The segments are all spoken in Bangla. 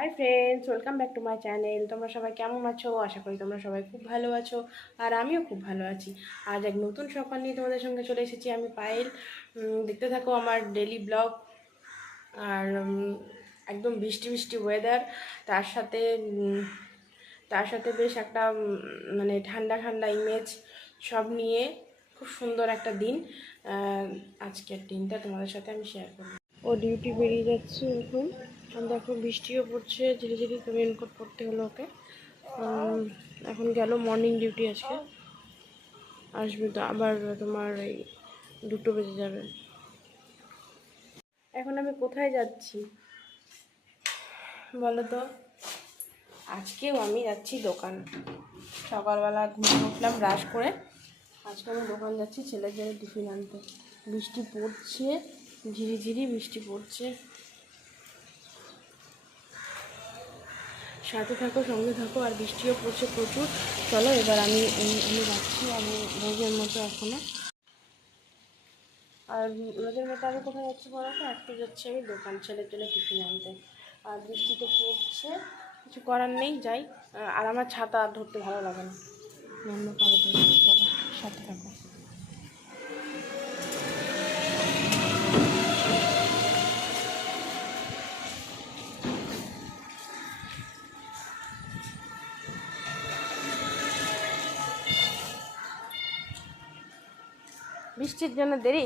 Hi friends, welcome back to my channel. তোমরা সবাই কেমন আছো? আশা করি তোমরা সবাই খুব ভালো আছো, আর আমিও খুব ভালো আছি। আজ এক নতুন সকাল নিয়ে তোমাদের সঙ্গে চলে এসেছি আমি, পায়েল। দেখতে থাকো আমার ডেলি ব্লগ। আর একদম বৃষ্টি বৃষ্টি ওয়েদার, তার সাথে বেশ একটা মানে ঠান্ডা ঠান্ডা ইমেজ সব নিয়ে খুব সুন্দর একটা দিন। আজকের দিনটা তোমাদের সাথে আমি শেয়ার করব। ও ডিউটি বেরিয়ে যাচ্ছে এখন। দেখো বৃষ্টিও পড়ছে ধীরে ধীরে, তো রেনকোট পরতে হলো ওকে। এখন গেল মর্নিং ডিউটি, আজকে আসবে তো আবার তোমার এই 2টো বেজে যাবে। এখন আমি কোথায় যাচ্ছি বলো তো? আজকেও আমি যাচ্ছি দোকান। সকালবেলা ঘুম উঠলাম ব্রাশ করে, আজকে আমি দোকান যাচ্ছি ছেলের জন্য টিফিন আনতে। বৃষ্টি পড়ছে, ঝিরিঝিরি বৃষ্টি পড়ছে। সাথে থাকো, সঙ্গে থাকো। আর বৃষ্টিও পড়ছে প্রচুর। চলো এবার আমি যাচ্ছি, আমি রোজের মতো এখনো। আর রোজের মতো আমি কোথায় যাচ্ছি বলো তো? একটু যাচ্ছি আমি দোকান, ছেলের জন্য টিফিন আনতে। আর বৃষ্টি তো পড়ছে, কিছু করার নেই, যাই। আর আমার ছাতা আর ধরতে ভালো লাগে না, অন্য কারো জন্য। চলো সাথে থাকো। বৃষ্টির জন্য দেরি।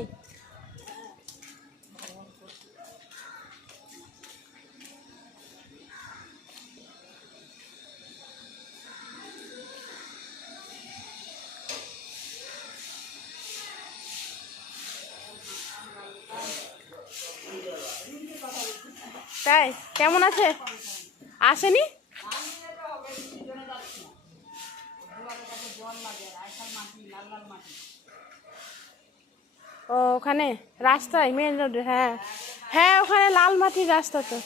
তাই কেমন আছে? আসেনি? ও ওখানে রাস্তায়, মেন রোডে? হ্যাঁ হ্যাঁ, ওখানে লাল মাটির রাস্তা তো।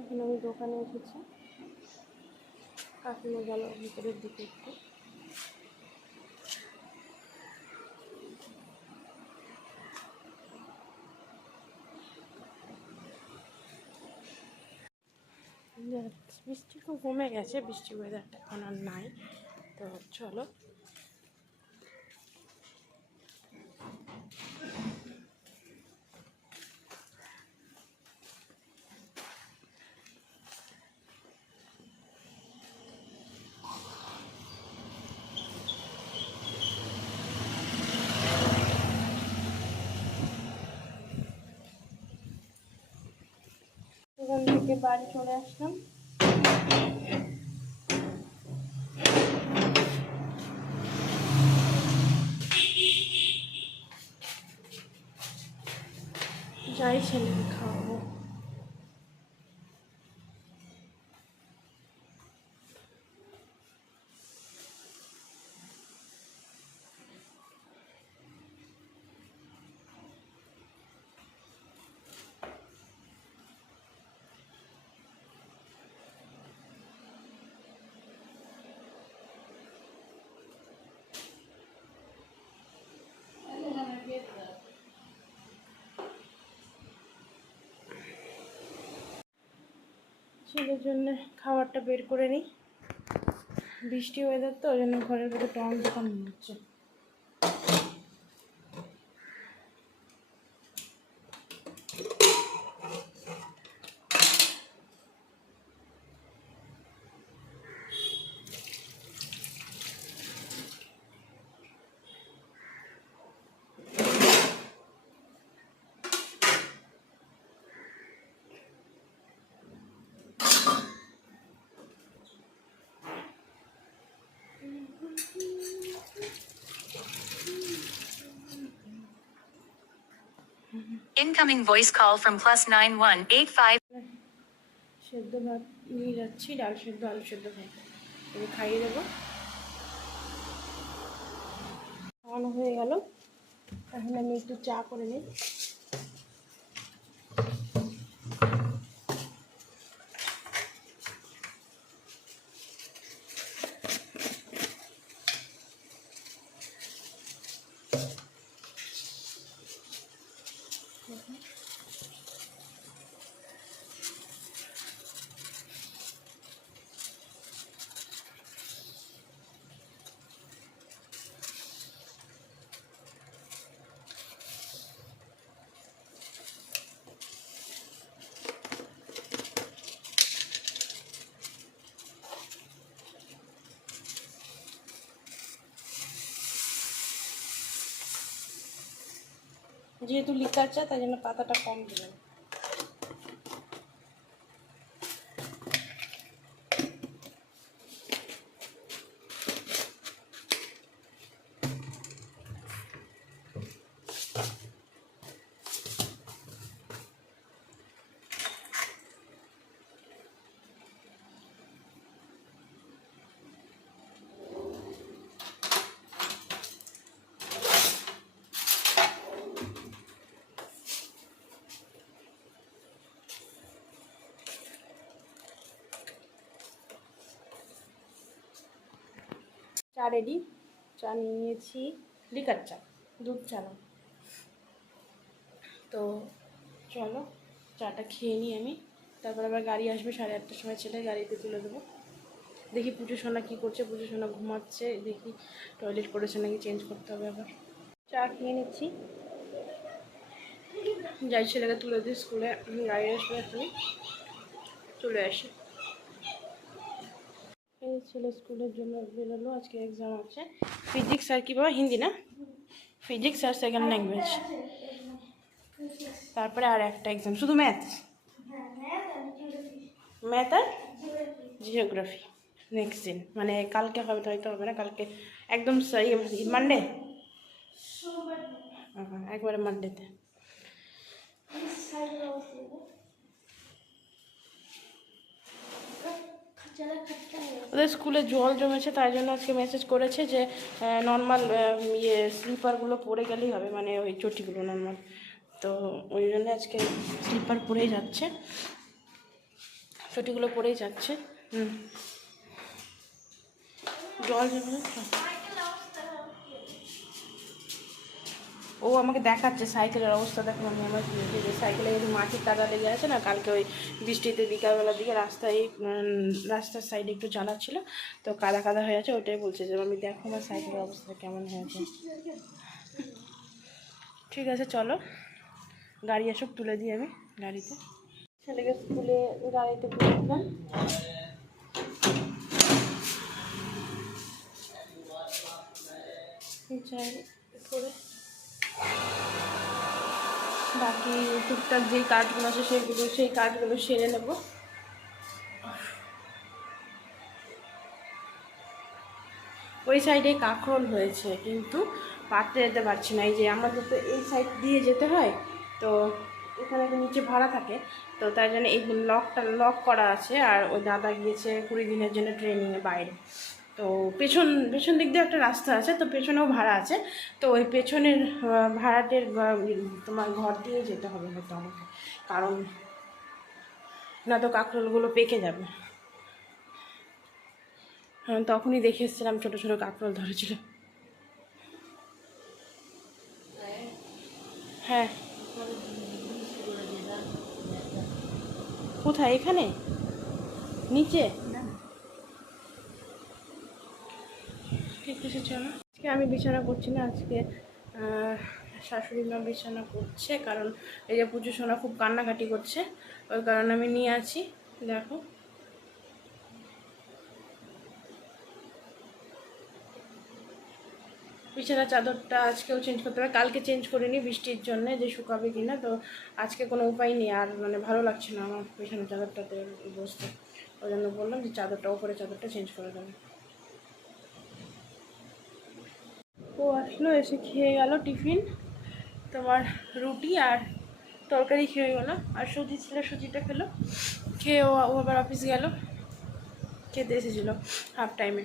এখন আমি দোকানে এসেছি, কাকিমা গেল ভিতরের দিকে একটু। বৃষ্টি খুব কমে গেছে, বৃষ্টি ওয়েদারটা এখন আর নাই। তো চলো এখান থেকে বাড়ি চলে আসলাম। যাই ছেলেকে খাওয়াবো। ছেলের জন্য খাবারটা বের করে নিই। বৃষ্টি ওয়েদার তো, ওই জন্য ঘরের ভেতর টং দোকান মনে হচ্ছে। Incoming voice call from +9185. সে সেদ্ধ ভাত নিয়ে যাচ্ছি, ডাল সেদ্ধ আলু সেদ্ধ ভাত আমি খাইয়ে দেবো। খাওয়ানো হয়ে গেল, এখন আমি একটু চা করে নিই। যেহেতু লিকার চা তাই জন্য পাতাটা কম দিলাম। চা রেডি, চা নিয়ে নিয়েছি, লিকার চা, দুধ চা না। তো চলো চাটা খেয়ে নিই আমি, তারপর আবার গাড়ি আসবে 8:30টার সময়, ছেলে গাড়িতে তুলে দেবো। দেখি পুজো সোনা কী করছে, পুজো সোনা ঘুমাচ্ছে, দেখি টয়লেট করেছে নাকি, চেঞ্জ করতে হবে আবার। চা খেয়ে নিচ্ছি, যাই ছেলেকে তুলে দিই স্কুলে, গাড়ি আসবে এখনই, চলে আসি। এই ছেলে স্কুলের জন্য বেরোলো, আজকে এক্সাম আছে ফিজিক্স আর কি বাবা, হিন্দি না, ফিজিক্স আর সেকেন্ড ল্যাঙ্গুয়েজ, তারপরে আর একটা এক্সাম, শুধু ম্যাথস, ম্যাথ আর জিওগ্রাফি নেক্সট দিন, মানে কালকে হবে তো, হয়তো হবে না কালকে, একদম মানডে, একবারে মানডেতে। ওদের স্কুলে জল জমেছে, তাই জন্য আজকে মেসেজ করেছে যে নর্মাল স্লিপারগুলো পরে গেলেই হবে, মানে ওই চটিগুলো নর্মাল, তো ওই জন্য আজকে স্লিপার পরেই যাচ্ছে, চটিগুলো পরেই যাচ্ছে। জল জমে, ও আমাকে দেখাচ্ছে সাইকেলের অবস্থা, দেখো আমি আমার যে সাইকেলে যদি মাটির কাদা লেগে আছে না, কালকে ওই বৃষ্টিতে বিকালবেলার দিকে রাস্তার সাইডে একটু জ্বালাচ্ছিল, তো কাদা কাদা হয়ে আছে, ওটাই বলছে যে আমি দেখো আমার সাইকেলের অবস্থা কেমন হয়েছে। ঠিক আছে চলো, গাড়ি আসুক, তুলে দিই আমি গাড়িতে। ছেলেকে স্কুলে গাড়িতে তুলে দিলাম, করে বাকি টুকটাক যেই কাজগুলো আছে সেই কাজগুলো সেরে নেব। ওই সাইডে কাঁকরোল হয়েছে, কিন্তু পারতে যেতে পারছি না, এই যে আমাদের তো এই সাইড দিয়ে যেতে হয়, তো এখানে তো নিচে ভাড়া থাকে, তো তাই জন্য এই লক করা আছে, আর ওই দাদা গিয়েছে 20 দিনের জন্য ট্রেনিংয়ে বাইরে, তো পেছন দিক দিয়ে একটা রাস্তা আছে, তো পেছনেও ভাড়া আছে, তো ওই পেছনের ভাড়াটের তোমার ঘর দিয়ে যেতে হবে হয়তো আমাকে, কারণ না তো কাঁকরোলগুলো পেকে যাবে। হ্যাঁ তখনই দেখে এসেছিলাম ছোটো ছোটো কাঁকরোল ধরেছিল। হ্যাঁ কোথায়, এখানে নিচে? ঠিক আছে চলো, আজকে আমি বিছানা করছি না, আজকে শাশুড়ি মা বিছানা করছে, কারণ এই যে পুজো সোনা খুব কান্নাকাটি করছে, ওই কারণে আমি নিয়ে আছি। দেখো বিছানার চাদরটা আজকেও চেঞ্জ করতে হবে, কালকে চেঞ্জ করিনি বৃষ্টির জন্য যে শুকাবে কিনা, তো আজকে কোনো উপায় নেই, আর মানে ভালো লাগছে না আমার বিছানার চাদরটাতে বসতে, ওই জন্য বললাম যে চাদরটা, ওপরে চাদরটা চেঞ্জ করে দেবে। ও আসলো, এসে খেয়ে গেল টিফিন, তোমার রুটি আর তরকারি খেয়ে গেলো, আর সুজি ছিল সুজিটা খেলো, খেয়ে ও আবার অফিস গেল, খেতে এসেছিলো হাফ টাইমে।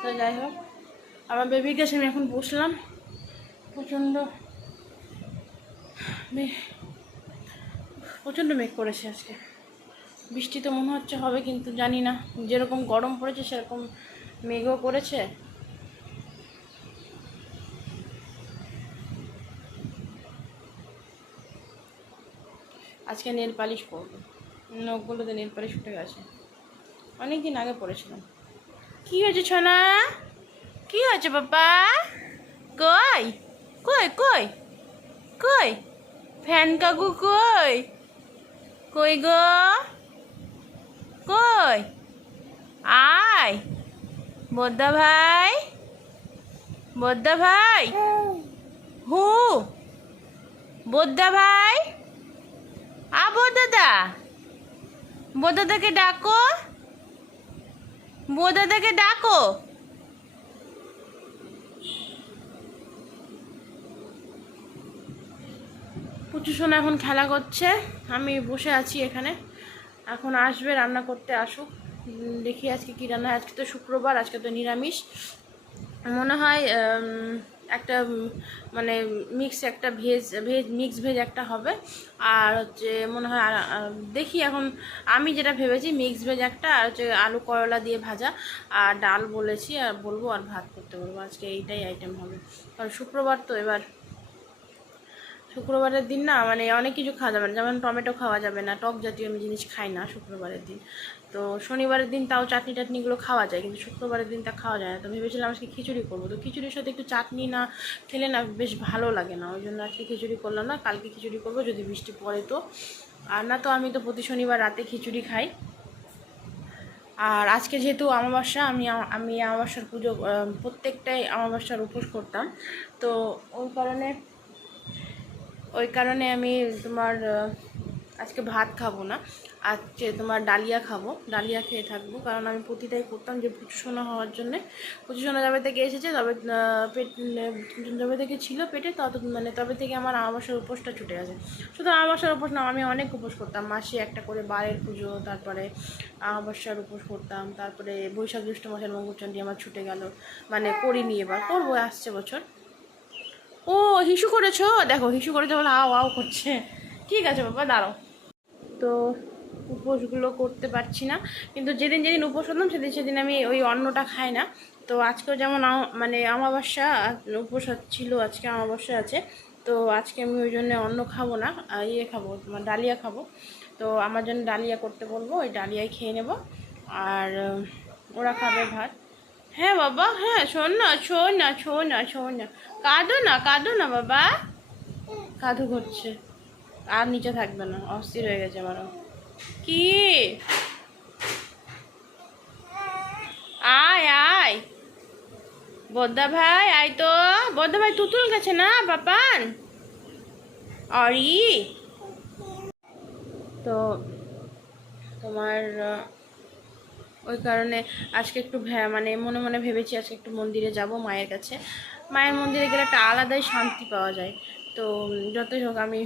তো যাই হোক, আমার বেবির কাছে আমি এখন বসলাম। প্রচণ্ড মেঘ করেছে আজকে, বৃষ্টি তো মনে হচ্ছে হবে, কিন্তু জানি না। যেরকম গরম পড়েছে সেরকম মেঘও করেছে। আজকে নেল পালিশ করবো, নখগুলোতে নেল পালিশ উঠে গেছে, অনেক দিন আগে পড়েছিলাম। কি হয়েছে সোনা? কি হয়েছে বাবা? কই কই কই কই ফ্যান কাকু কই? কই গো? কই? আয় বদ্দা ভাই, বদ্দা ভাই, হু বদ্দা ভাই, বদ্দাদা, বদ্দাদাকে ডাকো, বদ্দাদাকে ডাকো। পুচু সোনা এখন খেলা করছে, আমি বসে আছি এখানে। এখন আসবে, রান্না করতে আসুক, দেখি আজকে কী রান্না হয়। আজকে তো শুক্রবার, আজকে তো নিরামিষ মনে হয়। একটা মানে মিক্স একটা ভেজ মিক্স ভেজ একটা হবে, আর হচ্ছে মনে হয় দেখি এখন। আমি যেটা ভেবেছি মিক্স ভেজ একটা, আর হচ্ছে আলু করলা দিয়ে ভাজা, আর ডাল বলেছি, আর বলবো, আর ভাত করতে বলবো। আজকে এইটাই আইটেম হবে, কারণ শুক্রবার তো। এবার শুক্রবারের দিন না, মানে অনেক কিছু খাওয়া যাবে না, যেমন টমেটো খাওয়া যাবে না, টক জাতীয় আমি জিনিস খাই না শুক্রবারের দিন। তো শনিবারের দিন তাও চাটনি টাটনিগুলো খাওয়া যায়, কিন্তু শুক্রবারের দিন তা খাওয়া যায় না। তো ভেবেছিলাম আজকে খিচুড়ি করবো, তো খিচুড়ির সাথে একটু চাটনি না খেলে না বেশ ভালো লাগে না, ওই জন্য আজকে খিচুড়ি করলাম না। কালকে খিচুড়ি করবো, যদি বৃষ্টি পড়ে তো। আর না তো আমি তো প্রতি শনিবার রাতে খিচুড়ি খাই। আর আজকে যেহেতু অমাবস্যা, আমি অমাবস্যার পুজো প্রত্যেকটাই অমাবস্যার উপোস করতাম, তো ওই কারণে আমি তোমার আজকে ভাত খাবো না, আজকে তোমার ডালিয়া খাবো, ডালিয়া খেয়ে থাকবো। কারণ আমি প্রতিটাই করতাম যে পুচু সোনা হওয়ার জন্যে। পুচু সোনা যবে থেকে এসেছে, তবে পেট যবে থেকে ছিল পেটে, তবে থেকে আমার অমাবস্যার উপোসটা ছুটে গেছে। শুধু অমাবস্যার উপোস না, আমি অনেক উপোস করতাম, মাসে একটা করে বারের পুজো, তারপরে অমাবস্যার উপোস করতাম, তারপরে বৈশাখ জ্যৈষ্ঠ মাসের মঙ্গলচণ্ডী আমার ছুটে গেল, মানে করিনি, এবার করবো আসছে বছর। ও হিসু করেছো, দেখো হিসু করেছো বলে আও আও করছে। ঠিক আছে বাবা, দাঁড়াও। তো উপোসগুলো করতে পারছি না, কিন্তু যেদিন যেদিন উপোস করতাম সেদিন আমি ওই অন্নটা খাই না। তো আজকেও যেমন মানে অমাবস্যা উপোস ছিল, আজকে অমাবস্যা আছে, তো আজকে আমি ওই জন্য অন্ন খাবো না, ইয়ে খাবো, তোমার ডালিয়া খাবো। তো আমার জন্য ডালিয়া করতে বলবো, ওই ডালিয়াই খেয়ে নেব। আর ওরা খাবে ভাত। হ্যাঁ বাবা, হ্যাঁ, শোন না, শোন না, শোন না, শোন না, কাঁদো না বাবা, কাঁদু করছে, আর নিচে থাকবে না, অস্থির হয়ে গেছে আমারও। কি? আয় আয় বদ্দা ভাই, আয় তো। বদ্দা ভাই তুতুল গেছে না বাপান, অরি। তো তোমার ওই কারণে আজকে একটু মানে মনে মনে ভেবেছি আজকে একটু মন্দিরে যাব, মায়ের কাছে। মায়ের মন্দিরে গেলে একটা আলাদাই শান্তি পাওয়া যায়। তো যতই হোক, আমি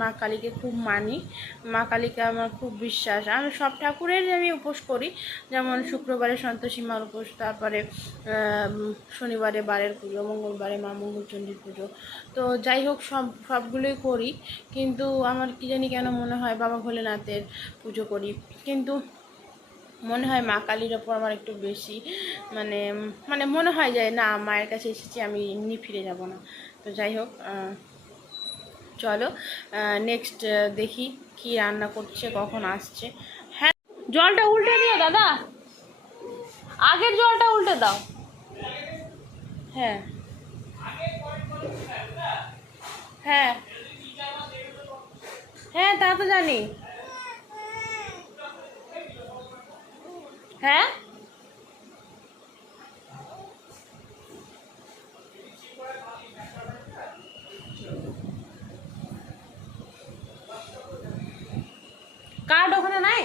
মা কালীকে খুব মানি, মা কালীকে আমার খুব বিশ্বাস। আমি সব ঠাকুরের আমি উপোস করি, যেমন শুক্রবারে সন্তোষী মার উপোস, তারপরে শনিবারে বারের পুজো, মঙ্গলবারে মা মঙ্গলচণ্ডীর পুজো। তো যাই হোক, সবগুলোই করি, কিন্তু আমার কি জানি কেন মনে হয় বাবা ভোলেনাথের পুজো করি, কিন্তু মনে হয় মা কালীর ওপর আমার একটু বেশি মানে মানে মনে হয় যায় না, মায়ের কাছে এসেছি, আমি এমনি ফিরে যাব না। তো যাই হোক, চলো নেক্সট দেখি কি রান্না করছে, কখন আসছে। হ্যাঁ, জলটা উল্টে দিও দাদা, আগের জলটা উল্টে দাও। হ্যাঁ হ্যাঁ হ্যাঁ, তা তো জানি। হ্যাঁ, কার্ড ওখানে নাই,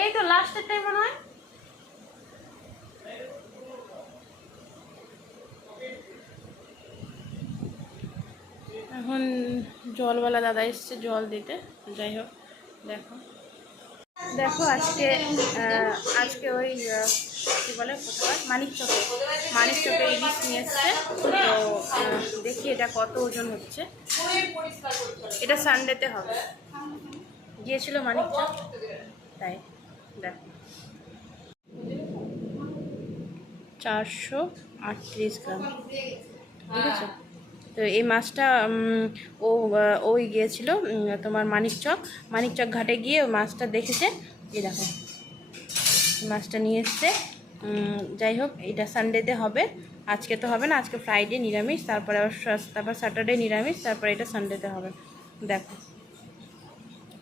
এই তো লাস্টের টাইম মনে হয়। এখন জলওয়ালা দাদা এসছে জল দিতে। যাই হোক, দেখো দেখো আজকে আজকে ওই কী বলে কোথায় মানিকচকে ইলিশ নিয়ে এসছে। তো দেখি এটা কত ওজন হচ্ছে। এটা সানডেতে হবে, গিয়েছিল মানিকচক, তাই দেখো 438 গ্রাম, ঠিক আছে। তো এই মাছটা ওই গিয়েছিল তোমার মানিকচক ঘাটে গিয়ে ওই মাছটা দেখেছে। এই দেখো মাছটা নিয়ে এসছে। যাই হোক, এটা সানডেতে হবে, আজকে তো হবে না, আজকে ফ্রাইডে নিরামিষ, তারপর স্যাটারডে নিরামিষ, তারপরে এটা সানডেতে হবে। দেখো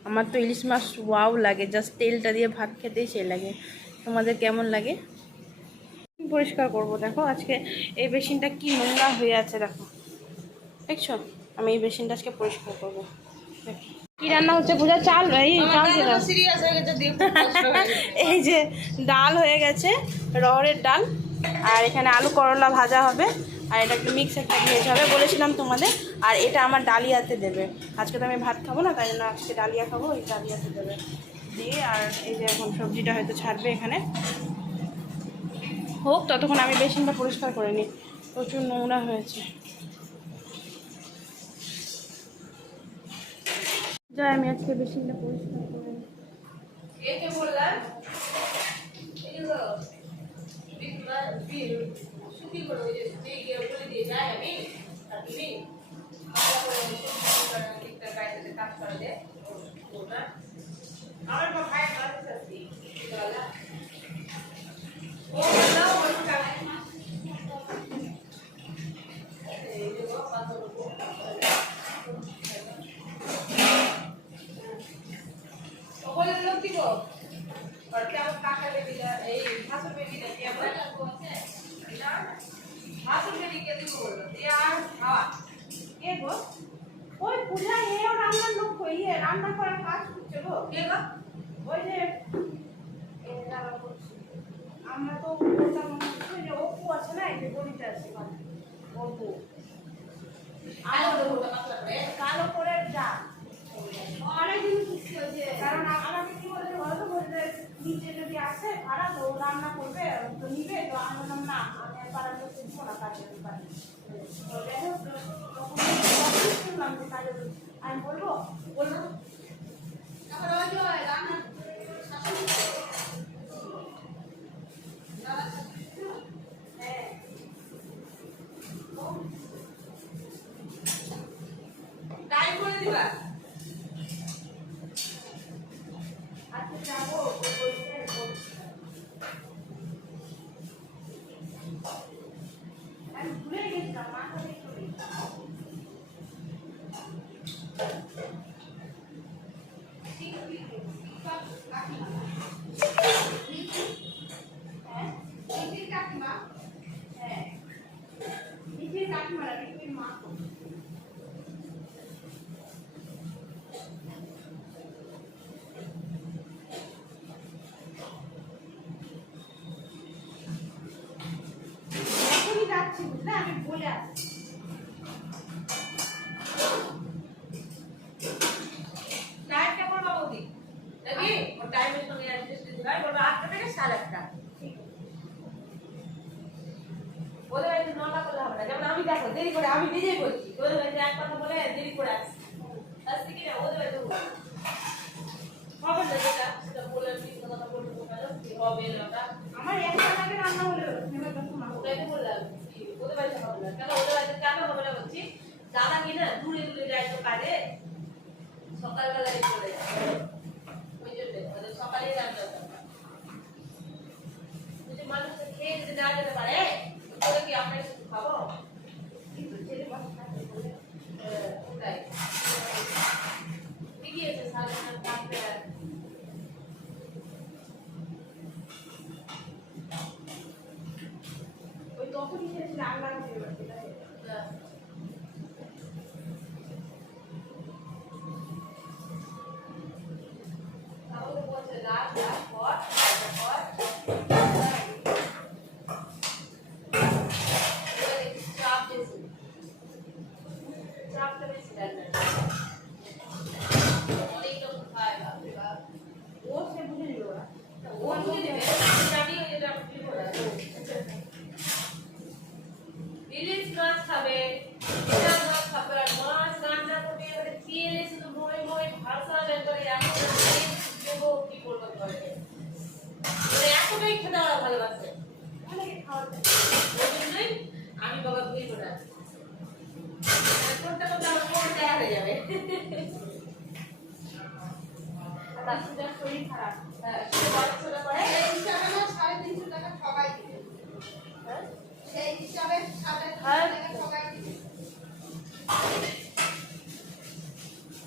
আমার তো ইলিশ মাছ ওয়াও লাগে, জাস্ট তেলটা দিয়ে ভাত খেতেই সেই লাগে। তোমাদের কেমন লাগে? পরিষ্কার করব। দেখো আজকে এই বেসিনটা কি নোংরা হয়ে আছে, দেখো দেখছো। আমি এই বেসিনটা আজকে পরিষ্কার করবো। কি রান্না হচ্ছে পূজা? চাল, এই যে ডাল হয়ে গেছে, রহড়ের ডাল, আর এখানে আলু করলা ভাজা হবে, আর এটা মিক্স একটা ভেজ হবে বলেছিলাম তোমাদের। আর এটা আমার ডালিয়াতে দেবে, আজকে তো আমি ভাত খাবো না, তাই জন্য আজকে ডালিয়া খাবো, এই ডালিয়াতে দেবে দিয়ে। আর এই যে এখন সবজিটা হয়তো ছাড়বে এখানে, হোক ততক্ষণ আমি বেসিনটা পরিষ্কার করে নিই, প্রচুর নোংরা হয়েছে। যাই আমি আজকে বেসিনটা পরিষ্কার করে নিই। ওই পূজা এও রান্নার লোক রান্না করার কাজ করছে গো। ওই যে আমরা তো যে অপু আছে না, এই যে গণিতে আছে অপু, কালো করে যা অনেকদিন খুশি হয়েছে। কারণ আমাকে কি বলছে বলতো, বলছে নিচে যদি আসে ভাড়া তো রান্না করবে তো নিবে, তো আমি বললাম না, আমি পাড়ার লোককে দিব না কাজের ব্যাপারে। শুনলাম যে কাজের আমি বলবো টাইম করে দিবা। আচ্ছা যাবো, আমি ভুলে গেছিলাম মাথা থেকে চলে কাকিমা। হ্যাঁ কাকিমা মা যাচ্ছি, বুঝলে আমি বলে আসছি। টাইমটা করবা বৌদি, দেখি ওর টাইমের সঙ্গে অ্যাডজাস্ট দিতে হয়, বলবো 8টা থেকে 8:30। ওদের বাড়িতে 9টা করলে হবে না, যেমন আমি দেখো দেরি করে, আমি নিজেই বলছি ওদের বাড়িতে এক কথা বলে দেরি করে আসছি, আসছি কিনা ওদের বাড়িতে হবে না, সেটা বলে কথা বলতে হবে না। আমার একটা লাগে রান্না হলে ওটাই বললাম ওদের বাড়িতে হবে না, কেন ওদের বাড়িতে কেন হবে না বলছি, দাদা কি না দূরে দূরে যায় তো কাজে, সকালবেলায় চলে যায়, ওই জন্য সকালেই রান্না করবে। যদি মানুষ খেয়ে যদি না যেতে পারে তাহলে কি আমরা কিছু খাবো? কিন্তু ছেলে বাচ্চা থাকে বলে ওটাই ঠিকই আছে, সারা থাকতে ওই তখনই ছেলে রান্না করে বাড়ছে। তাহলে বলছে রাত পর চাপটা বেশি রান্না ইলিশ মাছ খাবে, মাছ খাবে, আর মাছ রান্না করে তেলে শুধু মই মই ভাষা করে দেবো কি করবো ঘরে এতটাই খেতে ওরা ভালোবাসে ওই জন্যই আমি বাবা দুই করে আছি করতে করতে আমার ফোন দেয়া হয়ে যাবে তার সাথে শরীর খারাপ ছোট করে এই হিসাবে না 350 টাকা ঠকাই দিবে সেই হিসাবে 350 টাকা ঠকাই দিবে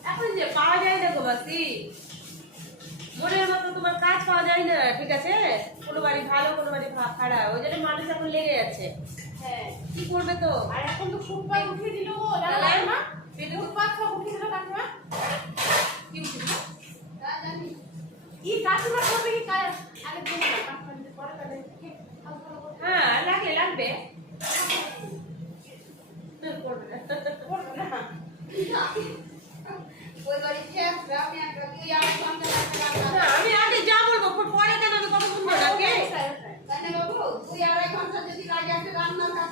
এখন যে পাওয়া যায় না গো বাসি মনের মতো তোমার কাজ পাওয়া যায় না ঠিক আছে কোনো বাড়ি ভালো কোনো বাড়ি খারাপ ওই জন্য মানুষ এখন লেগে যাচ্ছে হ্যাঁ কি করবে তো আর এখন তো ফুটপাত উঠিয়ে দিল গো জানো না ফুটপাত সব উঠিয়ে দিল কাকিমা কি উঠিয়ে দিল জানি কি কাকিমা করবে কি কাজ আগে দেখো কাকিমা যদি করে তাহলে হ্যাঁ লাগবে করবে না ওই বাড়ি থেকে আমি একটা দিয়ে আমি আগে যা বলবো পরে কেন আমি কত সুন্দর লাগে তাই না বাবু 2-2.5 ঘন্টা যদি লাগে একটা রান্নার কাজ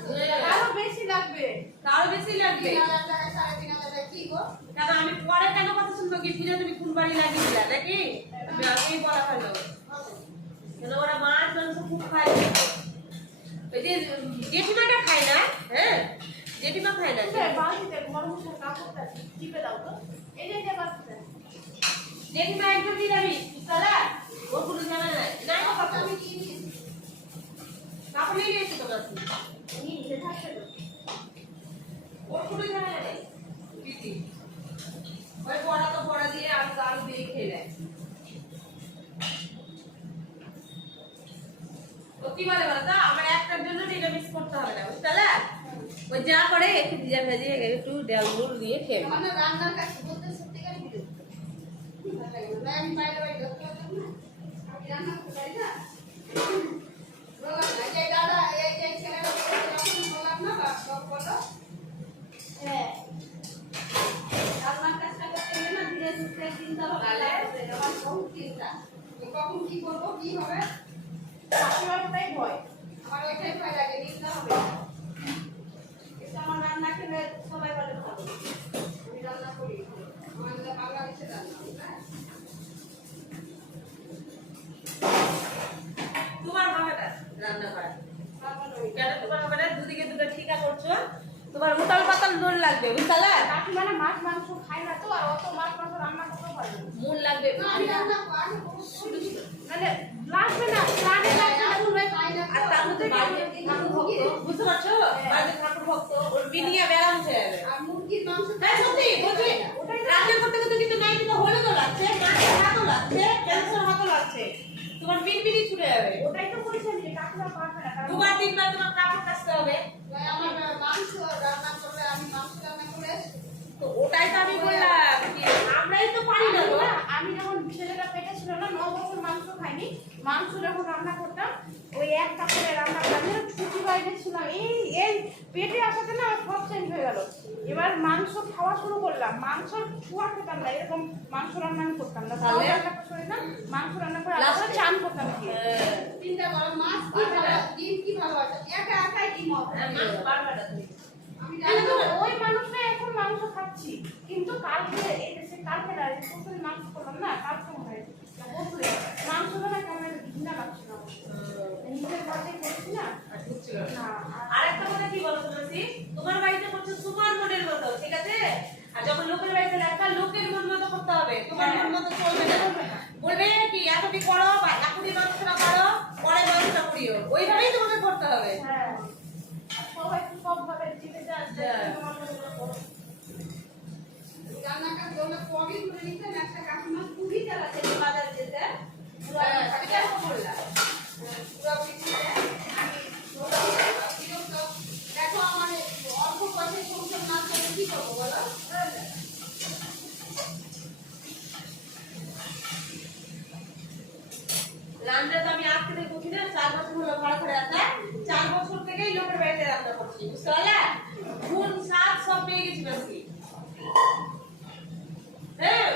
আরো বেশি লাগবে 3000 টাকা 3500 টাকা কি গো দাদা আমি পরে কেন কত সুন্দর কি পূজা তুমি কোন বাড়ি লাগিয়ে দিলা নাকি আমি আগেই বলা হলো কেন ওরা মাছ মাংস খুব খায় ওই যে জেঠিমাটা খায় না হ্যাঁ জেঠিমা খায় না বাড়িতে বড় মশার কাপড়টা টিপে দাও তো এই যে বাচ্চা জেঠিমা একটু দিয়ে যাবি সালা ও কোনো জানা নাই না বাবা আমি কি নিয়েছি কাপড় নিয়ে এসেছি তো কাছে নিয়ে থাকতে তো ও কোনো জানা নাই দিদি ওই বড়া দিয়ে আর আলু দিয়ে খেয়ে নেয় ও কি বলে বলতো আমার একটার জন্য নিরামিষ করতে হবে না বুঝলে ওই যা করে একটু ভিজা ভেজে একটু ডাল মুড় দিয়ে খেয়ে মানে রান্নার কাজ বলতে সত্যিকার ভিডিও আমি বাইরে বাইরে করতে পারতাম না আমি রান্না করতে পারি না বললাম না যে দাদা এই যে ছেলেটা যখন বললাম না বাপ বলো হ্যাঁ রান্নার কাজটা করতে গেলে না ধীরে ধীরে চিন্তা ভাবনা আমার বহুত চিন্তা কখন কি করবো কি হবে আমার ওটাই ভয় আমার ওইটাই ভয় লাগে চিন্তা হবে আমার রান্না খেলে সবাই বলে ভালো আমি রান্না করি আমাদের বাংলাদেশের রান্না তোমার হবে না রান্না করা কেন তোমার হবে না দুদিকে দুটো ঠিকা করছো তোমার উতাল পাতাল নুন লাগবে বুঝলে কাকি মানে মাছ মাংস খাই না তো আর অত মাছ মাংস রান্না করতে পারবে নুন লাগবে আমি রান্না শুধু মানে লাগবে না প্রাণে লাগবে না তুমি খাই না আর তার মধ্যে ঠাকুর ভক্ত বুঝতে পারছো বাইরে ঠাকুর ভক্ত ওর বিনিয়া ব্যারাম হয়ে যাবে আর মুরগির মাংস হ্যাঁ সত্যি বলছি রান্না করতে করতে কিন্তু নাই কিন্তু হলে তো লাগছে মাছের হাতও লাগছে ক্যান্সার হাতও লাগছে তোমার বিনবিনি ছুটে যাবে ওটাই তো বলছি আমি কাকুরা পারবে না দুবার তিনবার তোমার কাপড় কাচতে হবে আমার মাংস রান্না করলে আমি মাংস রান্না করে তো ওটাই তো আমি বললাম কি আমরাই তো পারি না গো আমি যখন ছেলেটা পেটে ছিল না 9 বছর মাংস খাইনি মাংস যখন রান্না করতাম ওই এক কাপড়ে রান্না করতাম ছুটি বাইরে ছিলাম এই পেটে আসাতে না সব চেঞ্জ হয়ে গেল এবার মাংস খাওয়া শুরু করলাম মাংস ছোঁয়া খেতাম না এরকম মাংস রান্না আমি করতাম না তাহলে না মাংস রান্না করে আলাদা চান করতাম কি চিন্তা করো মাছ কি ভালো ডিম কি ভালো আছে একা একাই ডিম হবে মাছ বারবার আমি জানি ওই মানুষটা এখন মাংস খাচ্ছি কিন্তু কালকে এই যে কালকে রাতে প্রথমে মাংস করলাম না কালকে হয় মাংসটা না কেমন ঘৃণা লাগছে না নিজের ঘরে করছি না আরেকটা কথা কি বলো তুমি তোমার বাড়িতে করছো তোমার মনের মতো ঠিক আছে আর যখন লোকের বাড়িতে একটা লোকের মন মতো করতে হবে তোমার মন মতো চলবে না বলবে কি এতটি করো বা এতটি মাংসটা করো পরে মাংসটা করিও ওইভাবেই তোমাকে করতে হবে হ্যাঁ সবাই সব ভাবে জিতে যাচ্ছে রান্নাটা দোলে পগি করে নিতে একটা কাকিমা খুবই চালাচ্ছে বাজার যেতে পুরো এটা তো বললাম পুরো পিছিয়ে আমি দেখো আমার অল্প পয়সায় সংসার না করে কি করবো বলো রান্না তো আমি আজ থেকে করছি না 4 বছর হলো ভাড়া করে আসা 4 বছর থেকেই লোকের বাড়িতে রান্না করছি বুঝতে পারলে গুণ স্বাদ সব পেয়ে গেছি বাসি হ্যাঁ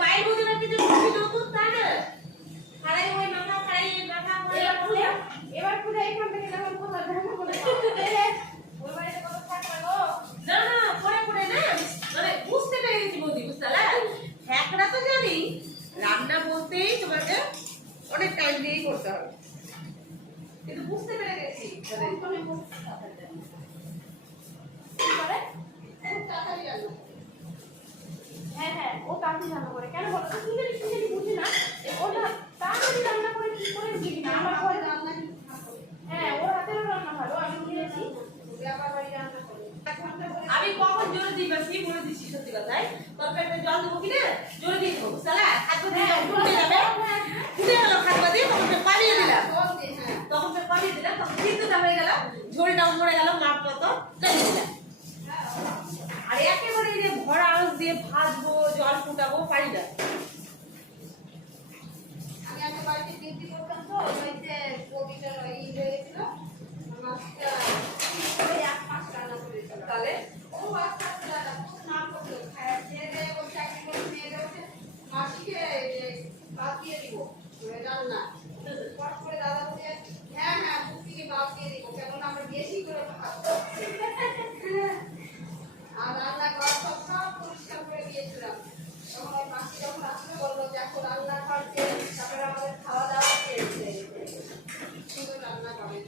পায়ের মধ্যে না কিছু নতুন তা না হারাই ওই মাথা বলতেই তোমাকে অনেক টাইম দিয়েই করতে হবে, কিন্তু বুঝতে পেরে গেছি হ্যাঁ হ্যাঁ, ও তাড়াতাড়ি রান্না করে। কেন বলো তো? তুমি যদি বুঝি না, ও না তাড়াতাড়ি রান্না করে কি করে বুঝি না। আমার ঘরে রান্না, হ্যাঁ ওর হাতেরও রান্না ভালো, আমি বুঝেছি। আমি কখন জোরে দিই বাসি বলে দিচ্ছি, সত্যি কথাই তরকারিতে জল দেবো কিনা জোরে দিয়ে দেবো, সালা খাদ্য দিয়ে ফুটে যাবে, ফুটে গেল খাদ্য দিয়ে তখন পালিয়ে দিলাম, তখন পালিয়ে দিলাম, তখন সিদ্ধটা হয়ে গেল, ঝোলটাও মরে গেল, মাপ মতো চালিয়ে দিলাম। আর একেবারে যে ভরা আঁচ দিয়ে ভাজবো জল ফুটাবো পারি না। আমি আগে বাড়িতে ডিউটি করতাম, তো ওইতে কোভিড ই হয়েছিল, মাছটা করে 1 মাস রান্না করেছিল। তাহলে ও আস্তে আস্তে রান্না না করতো, খায় দিয়ে ও চাকরি করে নিয়ে যাচ্ছে, মাসিকে বাদ দিয়ে দিব রান্না। পট করে দাদা বলে, হ্যাঁ হ্যাঁ বুকিকে বাদ দিয়ে দিব, কেমন আমরা বেশি করে খাবো। আর রান্না ঘর সব পরিষ্কার করে দিয়েছিলাম। তখন ওই মাসি যখন আসলে বললো যে এখন রান্না করছে, তারপরে আমাদের খাওয়া দাওয়া খেয়েছে, সুন্দর রান্না করে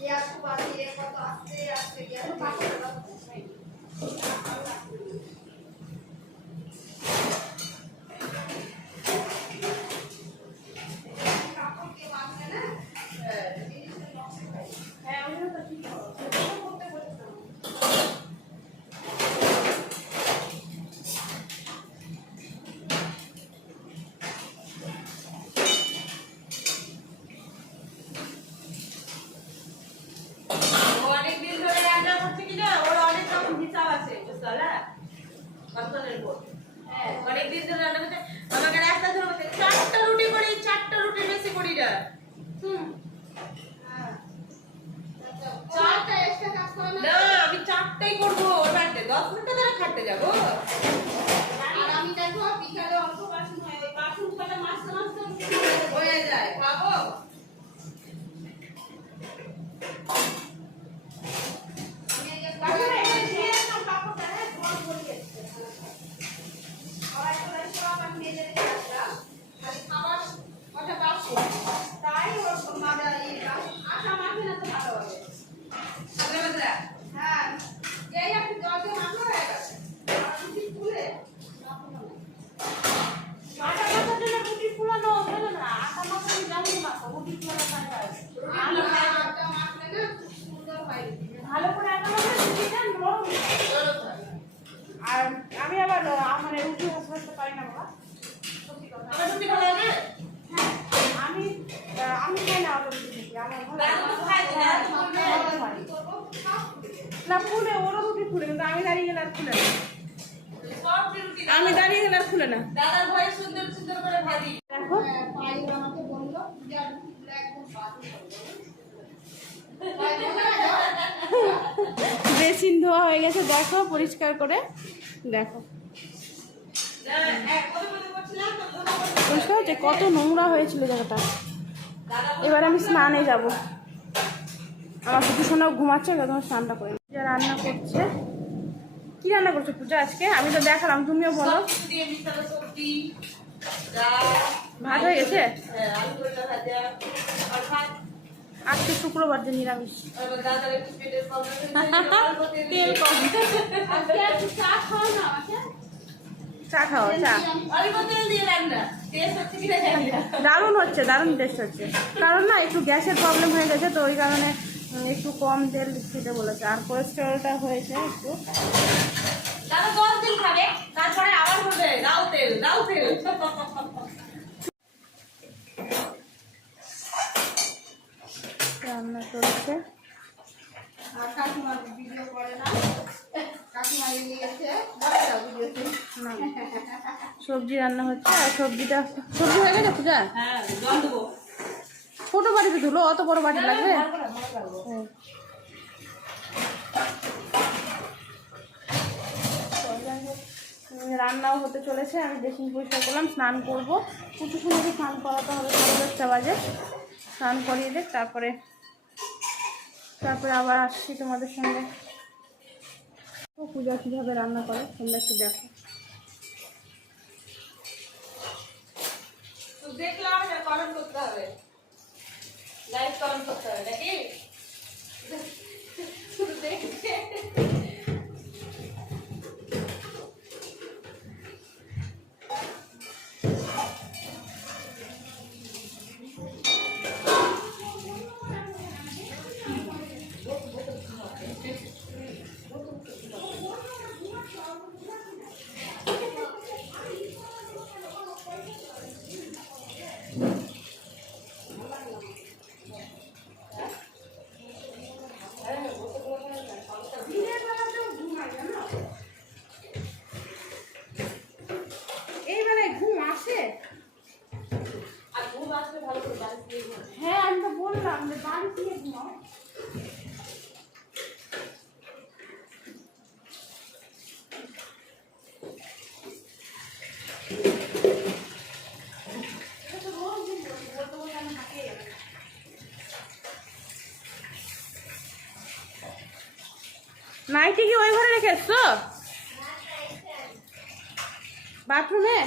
গ্যাস বাজিয়ে কত আস্তে আস্তে গ্যাস কাপড় কে মাখলে না, হ্যাঁ ওগুলো তো ঠিক করতে বলেছিলাম। ও অনেকদিন ধরে রান্না করছে কিনা, ওর অনেক রকম হিসাব আছে বুঝলা, বাসনের উপর। হ্যাঁ অনেকদিন ধরে রান্না করছে, আমাকে রাস্তা ধরে বলছে 4টা রুটি করি, 4টা রুটি বেশি করি না। চারটা এক্সট্রা কাজ করে না, না আমি 4টাই করবো, ওর বাড়িতে 10 ঘন্টা ধরে খাটতে যাবো। আর আমি দেখো বিকালে অল্প বাসন হয়, ওই বাসন কটা মাছতে মাছতে হয়ে যায় খাবো। আমি এই যে কাকুরা এখানে দিয়ে রাখলাম কাপড়টা, হ্যাঁ ধোয়া পড়ে গেছে। সবাই করে সব আমি মেজে রেখে আসলাম, খালি খাবার কটা বাসন, তাই ওর মাদা এই আটা মাখে না তো ভালো হবে। সামনে বাজরা হ্যাঁ এই একটু জলকে মাখা হয়ে গেছে, আর রুটি ফুলে আটা মাখার জন্য রুটি ফুলানো হলো না, আটা মাখানো জানি মাখো, রুটি ফুলানো ফায়দা আছে। আটা মাখলে না খুব সুন্দর হয় রুটি। ভালো করে আটা মাখলে রুটিটা নরম হয়। আর আমি আবার মানে রুটি ভাজতে পারি না বাবা, সত্যি কথা। আমার রুটি ভালো লাগে না? হ্যাঁ আমি খাই না অত রুটি খেতে, আমার ভালো লাগে দাদু তো খায় না। কি করবো সব ফুলে না। ফুলে ওরও রুটি ফুলে, কিন্তু আমি দাঁড়িয়ে গেলে আর ফুলে না। সব রুটি আমি দাঁড়িয়ে গেলে আর ফুলে না। দাদার ভয়ে সুন্দর সুন্দর করে ভাজি। দেখো পাইল আমাকে বললো যে আর রুটিগুলো একদম বাজে বেসিন ধোয়া হয়ে গেছে, দেখো পরিষ্কার করে দেখো পরিষ্কার হচ্ছে, কত নোংরা হয়েছিল জায়গাটা। এবার আমি স্নানে যাব, আমার কিছু শোনাও ঘুমাচ্ছে, তোমার স্নানটা করে নিই। যা রান্না করছে, কি রান্না করছো পূজা আজকে? আমি তো দেখালাম, তুমিও বলো। সবকিছু দিয়ে মিশানো সবজি, ডাল, ভাত হয়ে গেছে? হ্যাঁ, আলু ভর্তা ভাজা, আর ভাত। আজকে শুক্রবার, যে নিরামিষ। আর আমার দাদার একটু পেটের প্রবলেম হয়েছে, তেল কম। আজকে একটু চা খাও না আমাকে, চা খাও, চা। অল্প তেল দিয়ে রান্না, টেস্ট হচ্ছে কিনা জানি না। দারুণ হচ্ছে, দারুণ টেস্ট হচ্ছে। কারণ না একটু গ্যাসের প্রবলেম হয়ে গেছে, তো ওই কারণে একটু কম তেল খেতে বলেছে। আর কোলেস্টেরলটা হয়েছে একটু। দাদা 10 দিন খাবে, তারপরে আবার বলবে দাও তেল দাও তেল। রান্না করছে। আর কাকিমা ভিডিও করে না, কাকিমা নিয়ে গেছে বাচ্চা ভিডিওতে না, সবজি রান্না হচ্ছে। আর সবজি হয়ে গেছে পূজা? হ্যাঁ জল দেবো। ছোট বাড়িতে ধুলো, অত বড় বাটি লাগবে? হুম। রান্নাও হতে চলেছে, আমি বেসিন পরিষ্কার করলাম, স্নান করবো। পুজো সময় স্নান করাতে হবে, 10:30 বাজে। স্নান করিয়ে দেখ, তারপরে আবার আসছি তোমাদের সঙ্গে। পূজা কীভাবে রান্না করে তোমরা একটু দেখো। দেখলাম কমেন্ট করতে হবে, লাইক কমেন্ট করতে হবে নাকি? শুধু দেখতে এই বেলায় ঘুম আসে? আর ঘুম আসলে ভালো করে বাড়ি দিয়ে ঘুম। হ্যাঁ আমি তো বললাম যে বাড়ি দিয়ে ঘুমাও। নাইটি কি ওই ঘরে রেখে এসছো? বাথরুমে?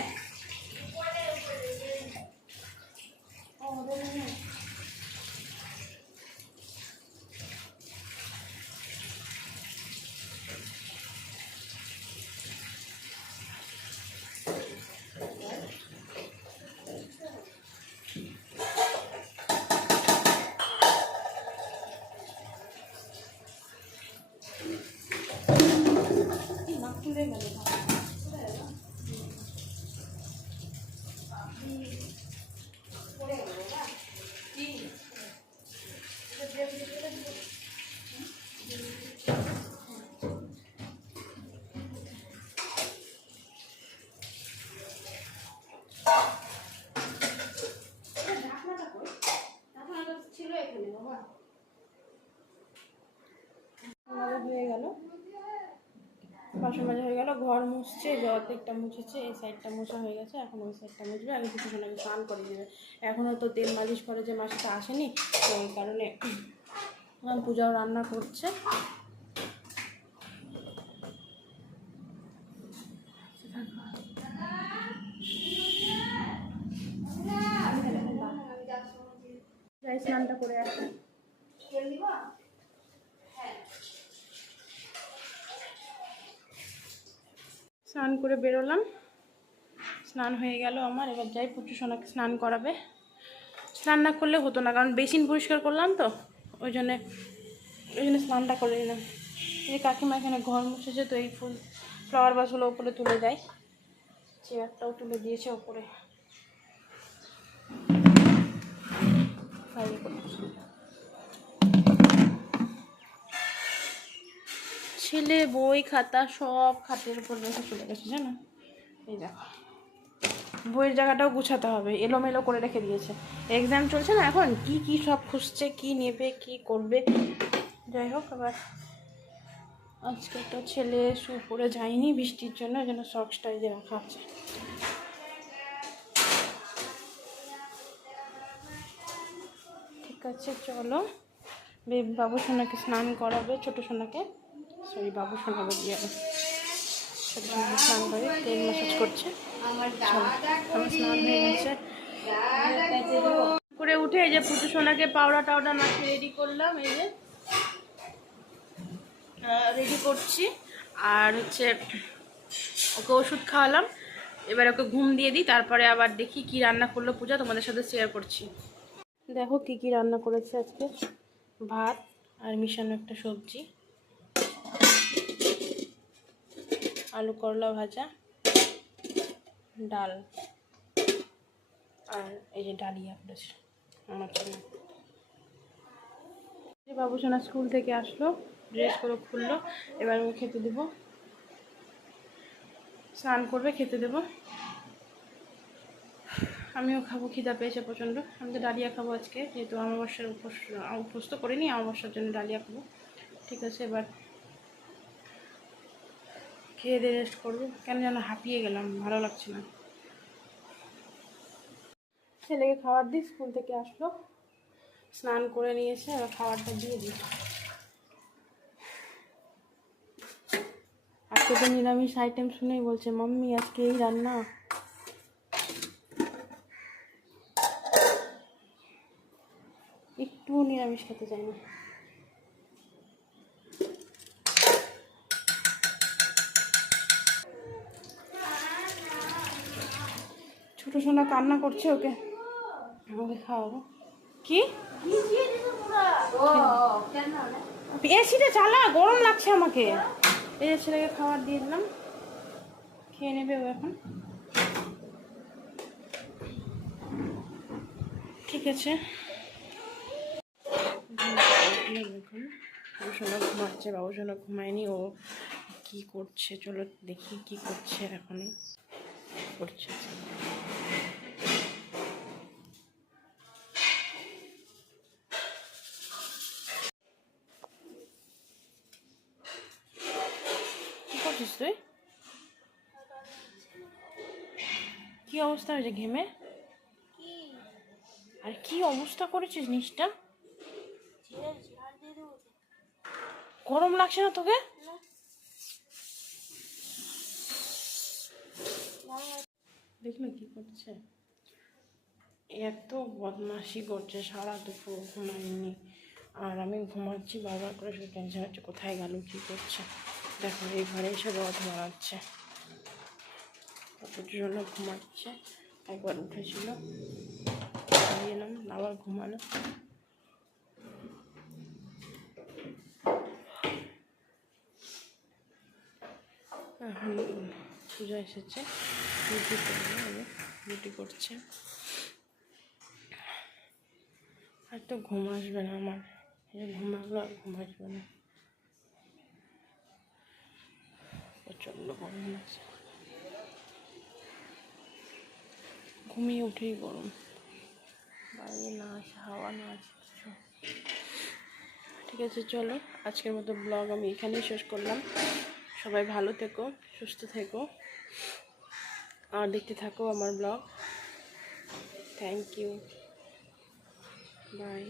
ছিল এখানে বাবা। আমাদের হয়ে গেল, বাসন মাজা হয়ে গেল, ঘর মুছছে, যে অর্ধেকটা মুছেছে, এই সাইডটা মোছা হয়ে গেছে, এখন ওই সাইডটা মুছবে। আগে কিছুক্ষণ আগে স্নান করে দেবে, এখনও তো তেল মালিশ করে যে মাসিটা আসেনি, তো ওই কারণে পূজাও রান্না করছে। যাই স্নানটা করে আসি। স্নান করে বেরোলাম, স্নান হয়ে গেল আমার। এবার যাই পুচু সোনাকে স্নান করাবে। স্নান না করলে হতো না, কারণ বেসিন পরিষ্কার করলাম তো, ওই জন্যে স্নানটা করে নিলাম। এই কাকিমা এখানে ঘর মুছেছে, তো এই ফুল ফ্লাওয়ার বাসগুলো ওপরে তুলে দেয়, চেয়ারটাও তুলে দিয়েছে ওপরে। ছেলে বই খাতা সব খাটের উপর রেখে চলে গেছে, জানো? এই দেখো, বইয়ের জায়গাটাও গুছাতে হবে, এলোমেলো করে রেখে দিয়েছে। এক্সাম চলছে না এখন, কি কি সব খুঁজছে, কি নেবে কি করবে। যাই হোক, আবার আজকে তো ছেলে শু পরে যায়নি বৃষ্টির জন্য, যেন সক্সটাই যে রাখা আছে। ঠিক আছে, চলো বাবু সোনাকে স্নান করাবে, ছোটো সোনাকে, সরি বাবু সোনা বেরিয়ে যাবে, ছোটো সোনাকে স্নান করে তেল ম্যাসাজ করছে। আমার স্নান হয়ে গেছে, করে উঠে এই যে পুচু সোনাকে পাউডার টাউডার মাখিয়ে রেডি করলাম, এই যে রেডি করছি। আর হচ্ছে ওকে ওষুধ খাওয়ালাম, এবার ওকে ঘুম দিয়ে দিই, তারপরে আবার দেখি কি রান্না করলো পূজা, তোমাদের সাথে শেয়ার করছি। দেখো কি কি রান্না করেছে আজকে, ভাত আর মিশানো একটা সবজি, আলু করলা ভাজা, ডাল, আর এই যে ডালিয়া করেছে আমার জন্য। বাবু সোনা স্কুল থেকে আসলো, ড্রেস করে খুললো, এবার ওকে খেতে দেবো, স্নান করবে, খেতে দেবো। আমিও খাবো, খিদা পেয়েছে প্রচণ্ড। আমি তো ডালিয়া খাবো আজকে, যেহেতু অমাবস্যার উপোস তো করিনি, অমাবস্যার জন্য ডালিয়া খাবো। ঠিক আছে, এবার খেয়ে দিয়ে রেস্ট করবো, কেন যেন হাঁপিয়ে গেলাম, ভালো লাগছে না। ছেলেকে খাবার দিই, স্কুল থেকে আসলো, স্নান করে নিয়েছে, এবার খাবারটা দিয়ে দিই। আজকে তো নিরামিষ আইটেম শুনেই বলছে মাম্মি আজকে এই রান্না। ও নিরামিষ খেতে চায় না। ছোট সোনা কান্না করছে, ওকে ওকে খাওয়াবো। কি এসিটা চালা, গরম লাগছে আমাকে। এই যে ছেলেকে খাবার দিয়ে দিলাম, খেয়ে নেবে ও এখন। ঠিক আছে, দেখুন বাবুসোনা ঘুমাচ্ছে, বাবুসোনা ঘুমায়নি। ও কি করছে চলো দেখি কি করছে এখনো করছে। কি করছিস তুই? কি অবস্থা হয়েছে ঘেমে? আর কি অবস্থা করেছিস নিচটা? গরম লাগছে না তোকে? দেখলে কি করছে, এত বদমাশি করছে, সারা দুপুর ঘুমায়নি। আর আমি ঘুমাচ্ছি, বারবার করে শুধু টেনশন হচ্ছে কোথায় গেল, কি করছে। দেখো এই ঘরে এসে রথ মারাচ্ছে, কতর জন্য ঘুমাচ্ছে। একবার উঠেছিল, এলাম আবার ঘুমানো। এখন পূজা এসেছে, রুটি করবে, রুটি করছে। আর তো ঘুম আসবে না আমার, ঘুমাবো আর ঘুম আসবে না, প্রচণ্ড গরম আছে। ঘুমিয়ে উঠেই গরম, বাইরে না আসে হাওয়া, না আসে কিছু। ঠিক আছে চলো, আজকের মতো ব্লগ আমি এখানেই শেষ করলাম। সবাই ভালো থেকো, সুস্থ থেকো, আর দেখতে থাকো আমার ব্লগ। Thank you, by.